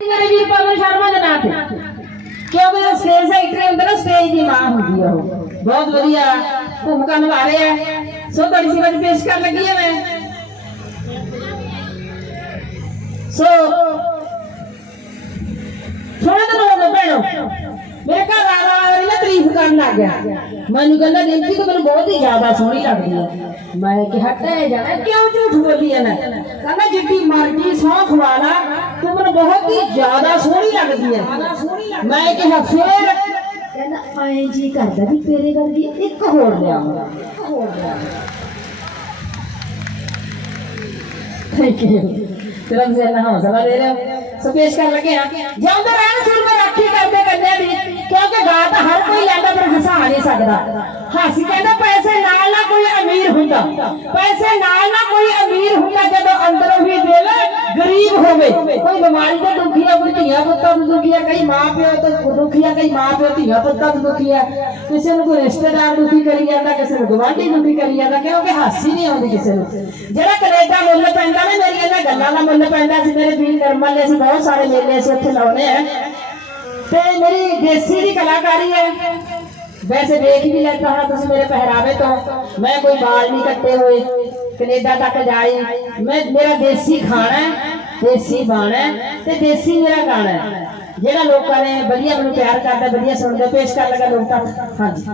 ਮੇਰੇ ਵੀਰ ਪਵਨ ਸ਼ਰਮਾ ਦੇ ਨਾਂ ਤੇ ਕਿਉਂਕਿ ਉਹ ਸਟੇਜ ਐਕਟਰ ਹੁੰਦਾ ਨਾ ਸਟੇਜ ਦੀ ਮਾਂ ਹੁੰਦੀ ਆ ਉਹ ਬਹੁਤ ਵਧੀਆ ਭੂਮਿਕਾ ਨਿਭਾ ਰਹੇ ਆ ਸੋ ਤੁਹਾਡੀ ਸੇਵਾ 'ਚ ਪੇਸ਼ ਕਰਨ ਲੱਗੀ ਆ ਮੈਂ ਸੋ ਥੋੜਾ ਦਿਨ ਹੋ ਗਏ ਭੈਣੋ ਮੇਰੇ ਘਰ ਵਾਲਾ ਮੇਰੀ ਨਾ ਤਾਰੀਫ ਕਰਨ ਲੱਗ ਗਿਆ ਮੈਨੂੰ ਕਹਿੰਦਾ ਰਿੰਪੀ ਤੂੰ ਮੈਨੂੰ ਬਹੁਤ ਹੀ ਜ਼ਿਆਦਾ ਸੋਹਣੀ ਲੱਗਦੀ ਹੈ ਮੈਂ ਕਿਹਾ ਟਹਿ ਜਾਣਾ ਕਿਉਂ ਝੂਠ ਬੋਲੀ ਹੈ ਨਾ ਕਹਿੰਦਾ ਜਿੱਡੀ ਮਰਜ਼ੀ ਸੌਂ ਖਵਾ ਲਾ ਤੂੰ ਮੈਨੂੰ ਬਹੁਤ ਹੀ ਜ਼ਿਆਦਾ ਸੋਹਣੀ ਲੱਗਦੀ ਹੈ ਮੈਂ ਕਿਹਾ ਫੇਰ ਕਹਿੰਦਾ ਐਂ ਜੀ ਕਰਦਾ ਵੀ ਤੇਰੇ ਵਰਗੀ ਇੱਕ ਹੋਰ ਲਿਆਵਾਂ ਇੱਕ ਹੋਰ ਲਿਆਵਾਂ ਥੈਂਕ ਯੂ ਤੇਰਾ ਵੀ ਇੰਨਾ ਹੌਸਲਾ ਦੇ ਰਿਹਾ ਸੋ ਪੇਸ਼ ਕਰਨ ਲੱਗੇ ਆ ਜਿਉਂਦੇ ਰਹਿਣ ਸੁਰ ਮੈਂ ਰਾਖੀ ਕਰਦੇ ਕੰਨਿਆ ਦੀ ਕਿਉਂਕਿ ਗਾ ਤਾਂ ਹਰ ਕੋਈ ਲੈਂਦਾ ਪਰ ਹਸਾ ਨਹੀਂ ਸਕਦਾ ਹਾਸੀ ਕਹਿੰਦਾ ਪੈਸੇ ਨਾਲ ਨਾ ਕੋਈ ਅਮੀਰ ਹੁੰਦਾ ਪੈਸੇ ਨਾਲ ਨਾ ਕੋਈ ਅਮੀਰ ਹੁੰਦਾ ਜਦੋਂ ਅੰਦਰੋਂ ਹੀ ਬਿਮਾਰੀ ਤੋਂ ਦੁਖੀ ਆ ਕੋਈ ਧੀਆ ਪੁੱਤਾਂ ਤੋਂ ਦੁਖੀ ਆ, ਕਈ ਮਾਂ ਪਿਓ ਤੋਂ ਦੁਖੀ ਆ, ਕਈ ਮਾਂ ਪਿਓ ਧੀਆ ਪੁੱਤਾਂ ਤੋਂ ਦੁਖੀ ਆ। ਕਿਸੇ ਨੂੰ ਕੋਈ ਰਿਸ਼ਤੇਦਾਰ ਦੁਖੀ ਕਰੀ ਜਾਂਦਾ, ਕਿਸੇ ਨੂੰ ਗਵਾਂਢੀ ਦੁਖੀ ਕਰੀ ਜਾਂਦਾ, ਕਿਉਂਕਿ ਹਾਸੀ ਨਹੀਂ ਆਉਂਦੀ ਕਿਸੇ ਨੂੰ। ਜਿਹੜਾ ਕੈਨੇਡਾ ਮੁੱਲ ਪੈਂਦਾ ਨਾ, ਮੇਰੀਆਂ ਇਹਨਾਂ ਗੱਲਾਂ ਦਾ ਮੁੱਲ ਪੈਂਦਾ ਸੀ, ਮੇਰੇ ਵੀਰ ਨਰਮਲ ਨੇ ਬਹੁਤ ਸਾਰੇ ਮੇਲੇ ਅਸੀਂ ਉੱਥੇ ਲਾਉਣੇ ਆ। ਤੇ ਮੇਰੀ ਦੇਸੀ ਦੀ ਕਲਾਕਾਰੀ ਹੈ। ਵੈਸੇ ਦੇਖ ਵੀ ਲੈਂਦਾ ਹਾਂ, ਤੁਸੀਂ ਮੇਰੇ ਪਹਿਰਾਵੇ ਤੋਂ। ਮੈਂ ਕੋਈ ਵਾਲ ਨਹੀਂ ਕੱਟੇ ਹੋਏ, ਕੈਨੇਡਾ ਤੱਕ ਜਾਈ। ਮੈਂ, ਮੇਰਾ ਦੇਸੀ ਖਾਣਾ ਹੈ। ਦੇਸੀ ਬਾਣਾ ਤੇ ਦੇਸੀ ਮੇਰਾ ਗਾਣਾ ਜਿਹੜਾ ਲੋਕਾਂ ਨੇ ਵਧੀਆ ਮੈਨੂੰ ਪਿਆਰ ਕਰਦਾ, ਵਧੀਆ ਸੁਣਦਾ, ਪੇਸ਼ ਕਰ ਲੱਗਾ ਲੋਕ ਤੱਕ ਹਾਂਜੀ।